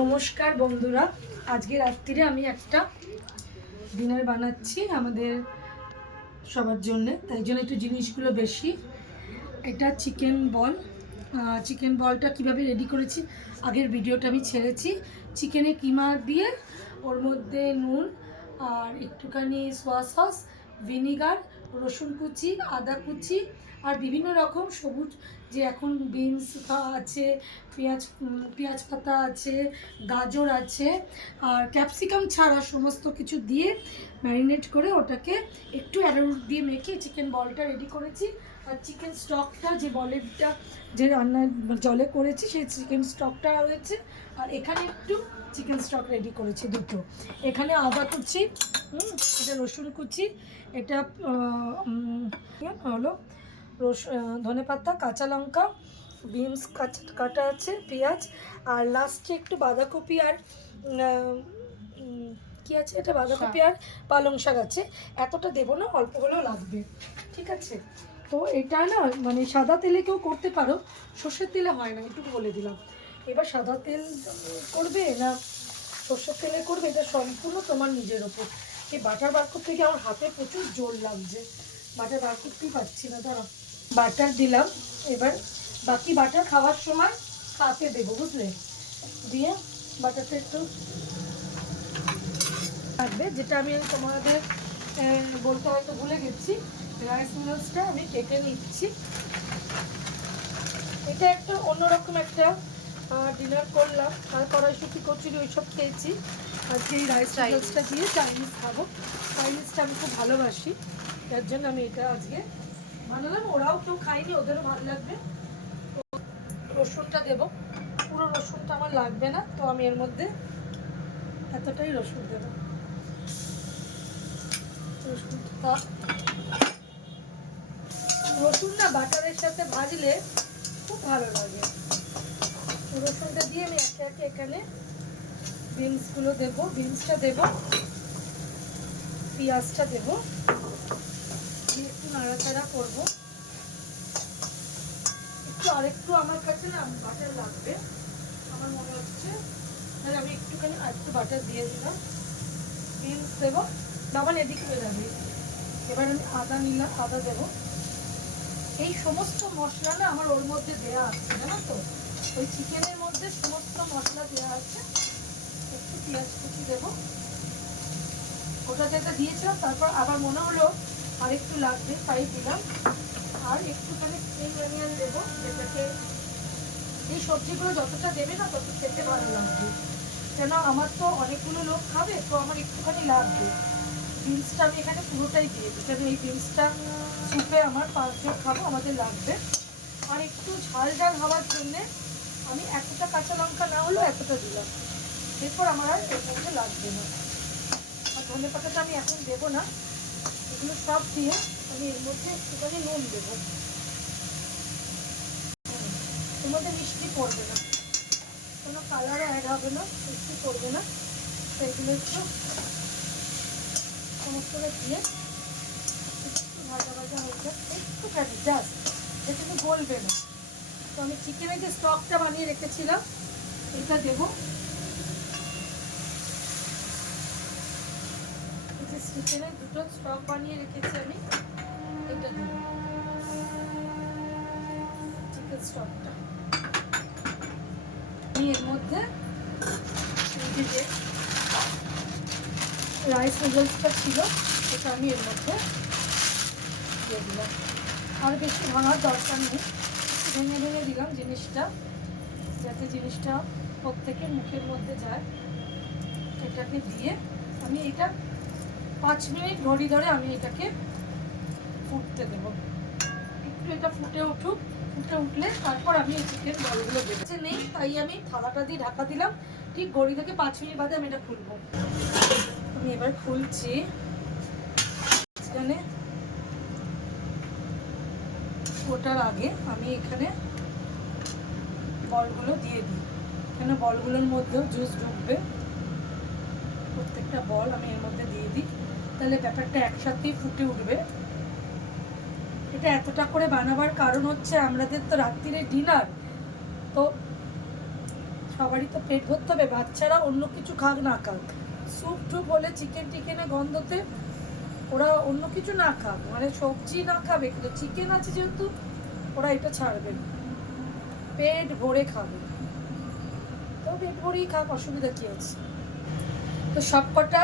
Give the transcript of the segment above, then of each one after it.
নমস্কার বন্ধুরা, আজকে রাত্রিরে আমি একটা ডিনার বানাচ্ছি আমাদের সবার জন্য, তাই জন্য একটু জিনিসগুলো বেশি। এটা চিকেন বলটা কিভাবে রেডি করেছি আগের ভিডিওটা আমি ছেড়েছি। চিকেনে কিমা দিয়ে ওর মধ্যে নুন আর একটুখানি সোয়া সস, ভিনিগার, রসুন কুচি, আদা কুচি আর বিভিন্ন রকম সবুজ যে এখন বিনস আছে, পেঁয়াজ পাতা আছে, গাজর আছে আর ক্যাপসিকাম ছাড়া সমস্ত কিছু দিয়ে ম্যারিনেট করে ওটাকে একটু অ্যারোরুট দিয়ে মেখে চিকেন বলটা রেডি করেছি। আর চিকেন স্টকটা যে বলেরটা যে রান্নার জলে করেছি সেই চিকেন স্টকটা রয়েছে। আর এখানে একটু চিকেন স্টক রেডি করেছি দুটো। এখানে আদা কুচি, এটা রসুন কুচি, এটা হলো ধনেপাতা, কাঁচা লঙ্কা, বিনস কাটা আছে, পেঁয়াজ আর লাস্টে একটু বাঁধাকপি আর কি আছে, এটা বাঁধাকপি আর পালং শাক আছে। এতটা দেবো না, অল্প হলেও লাগবে, ঠিক আছে? তো এটা না মানে সাদা তেলে কেউ করতে পারো, সর্ষের তেলে হয় না, একটু বলে দিলাম। এবার সাদা তেল করবে না সর্ষের তেলে করবে, এটা সম্পূর্ণ তোমার নিজের ওপর। এই বাটার বার করতে গিয়ে আমার হাতে প্রচুর জোর লাগছে, বাটার বার করতেই পারছি না। দাঁড়া, বাটার দিলাম। এবার বাকি বাটার খাওয়ার সময় হাতে দেবো, বুঝলে? দিয়ে বাটারটা একটু থাকবে। যেটা আমি তোমাদের বলতে হয়তো ভুলে গেছি, রাইস নুডলসটা আমি কেটে নিচ্ছি। এটা একটা অন্যরকম একটা ডিনার করলাম, আর কড়াইশুঁটি কচুরি ওইসব খেয়েছি। আজকে এই রাইস নুডলসটা দিয়ে চাইনিজ খাবো। চাইনিজটা আমি খুব ভালোবাসি, তার জন্য আমি এটা আজকে বানালাম। ওরাও কেউ খায়নি, ওদেরও ভালো লাগবে। তো রসুনটা দেবো, পুরো রসুনটা আমার লাগবে না, তো আমি এর মধ্যে এতটাই রসুন দেবো। রসুন না বাটারের সাথে ভাজলে খুব ভালো লাগে। রসুনটা দিয়ে আমি একে একে এখানে বিনসগুলো দেবো, বিনসটা দেবো, পেঁয়াজটা দেবো, দিয়ে একটু নাড়াচাড়া করবো। একটু আরেকটু আমার কাছে না বাটার লাগবে আমার মনে হচ্ছে, তাহলে আমি একটুখানি আরেকটু বাটার দিয়ে দিলাম। বিনস দেবো, বাবার এদিকে হয়ে যাবে। এবার আমি আদা নিলাম, আদা দেবো। এই সমস্ত মশলা না আমার ওর মধ্যে দেওয়া আছে, জানো তো? ওই চিকেনের মধ্যে সমস্ত মশলা দেওয়া আছে। একটু পেঁয়াজ কুচি দেবো, ওটা যেটা দিয়েছিলাম, তারপর আবার মনে হলো আর একটু লাগবে তাই দিলাম। আর একটুখানি স্প্রিং অনিয়ন দেবো, যেটাকে এই সবজিগুলো যতটা দেবে না তত খেতে ভালো লাগবে, কেন আমার তো অনেকগুলো লোক খাবে, তো আমার একটুখানি লাগবে। বিনসটা আমি এখানে পুরোটাই দিয়ে দিই, কারণ এই বিনসটা স্যুপে আমার 5 জন খাবো, আমাদের লাগবে। আর একটু ঝাল ঝাল হওয়ার জন্যে আমি এতটা কাঁচা লঙ্কা না হলেও এতটা দিলাম, এরপর আমার আর এর মধ্যে লাগবে না। আর ধনে পাতাটা আমি এখন দেবো না, এগুলো সব দিয়ে আমি এর মধ্যে একটুখানি নুন দেবো। এর মধ্যে মিষ্টি পড়বে না, কোনো কালারও অ্যাড হবে না, মিষ্টি পড়বে না। তো এগুলো একটু সমস্তটা দিয়ে একটু ভাজা ভাজা হয়েছে, একটুখানি জাস্ট, যেটুকু গলবে না। তো আমি চিকেনের যে স্টকটা বানিয়ে রেখেছিলাম এটা দেবো। এই যে চিকেনের দুটো স্টক বানিয়ে রেখেছি আমি, এটা দেবো, চিকেন স্টকটা। আমি এর মধ্যে যে রাইস নুডলসটা ছিল সেটা আমি এর মধ্যে দিয়ে দিলাম। আর বেশি ভাঙার দরকার নেই, একটু ভেঙে ভেঙে দিলাম জিনিসটা, যাতে জিনিসটা প্রত্যেকের মুখের মধ্যে যায়। এটাকে দিয়ে আমি এটা 5 মিনিট ঘড়ি ধরে আমি এটাকে ফুটতে দেবো। একটু এটা ফুটে উঠুক, ফুটে উঠলে তারপর আমি এই চিকেন বলগুলো দেবো। নেই তাই আমি থালাটা দিয়ে ঢাকা দিলাম, ঠিক ঘড়ি থেকে 5 মিনিট বাদে আমি এটা খুলবো। আমি এবার খুলছি। এখানে ওটার আগে আমি এখানে বলগুলো দিয়ে দিই, কেন বলগুলোর মধ্যেও জুস ঢুকবে। প্রত্যেকটা বল আমি এর মধ্যে দিয়ে দিই, তাহলে ব্যাপারটা একসাথেই ফুটে উঠবে। এটা এতটা করে বানাবার কারণ হচ্ছে আমাদের তো রাত্রিরে ডিনার, তো সবারই তো পেট ভরতে হবে, বাচ্চারা অন্য কিছু খাক না খাক, স্যুপ টুপ হলে চিকেন টিকেনে গন্ধতে ওরা অন্য কিছু না খাক, মানে সবজি না খাবে, কিন্তু চিকেন আছে যেহেতু ওরা এটা ছাড়বে না, পেট ভরে খাবে। তো পেট ভরেই খাক, অসুবিধা কী আছে। তো সব কটা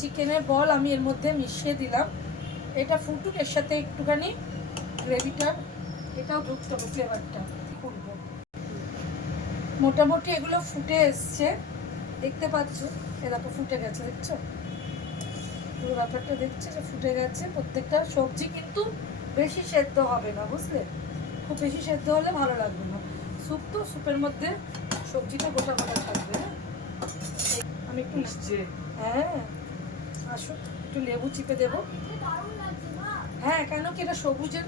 চিকেনের বল আমি এর মধ্যে মিশিয়ে দিলাম। এটা ফুটুক, এর সাথে একটুখানি গ্রেভিটা এটাও ঢুকতে হবে, ফ্লেভারটা করবো। মোটামুটি এগুলো ফুটে এসছে, দেখতে পাচ্ছ, এরকম ফুটে গেছে, দেখছো পুরো ব্যাপারটা, দেখছে যে ফুটে গেছে। প্রত্যেকটা সবজি কিন্তু বেশি সেদ্ধ হবে না, বুঝলে, খুব বেশি সেদ্ধ হলে ভালো লাগবে না। স্যুপ তো, স্যুপের মধ্যে সবজিটা গোটা গোটা থাকবে। আমি একটু হ্যাঁ আসো, একটু লেবু চিপে দেবো। হ্যাঁ, কেন কি এটা সবুজের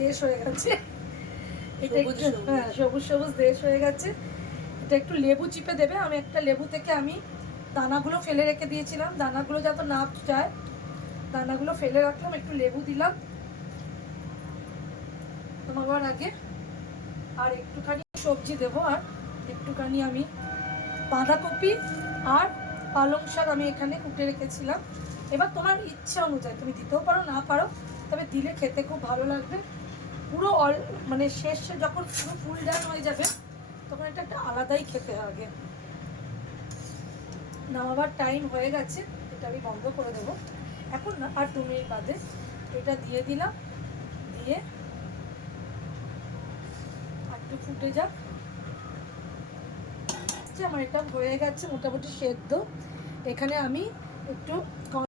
দেশ হয়ে গেছে, এটা একটু হ্যাঁ সবুজ সবুজ দেশ হয়ে গেছে। এটা একটু লেবু চিপে দেবে। আমি একটা লেবু থেকে আমি দানাগুলো ফেলে রেখে দিয়েছিলাম, দানাগুলো যাতে না যায়, দানাগুলো ফেলে রাখলাম, একটু লেবু দিলাম তোমার আগে। আর একটুখানি সবজি দেবো, আর একটুখানি আমি বাঁধাকপি আর পালং শাক আমি এখানে কুটে রেখেছিলাম। এবার তোমার ইচ্ছা অনুযায়ী তুমি দিতেও পারো, না পারো, তবে দিলে খেতে খুব ভালো লাগবে। পুরো মানে শেষে যখন পুরো ফুল ডান হয়ে যাবে তখন এটা একটা আলাদাই খেতে হবে। নামাবার টাইম হয়ে গেছে, এটা আমি বন্ধ করে দেবো এখন না, আর 2 মিনিট বাদে এটা দিয়ে দিলাম, দিয়ে একটু ফুটে যাক। আমার এটা হয়ে গেছে মোটামুটি সেদ্ধ। এখানে আমি একটু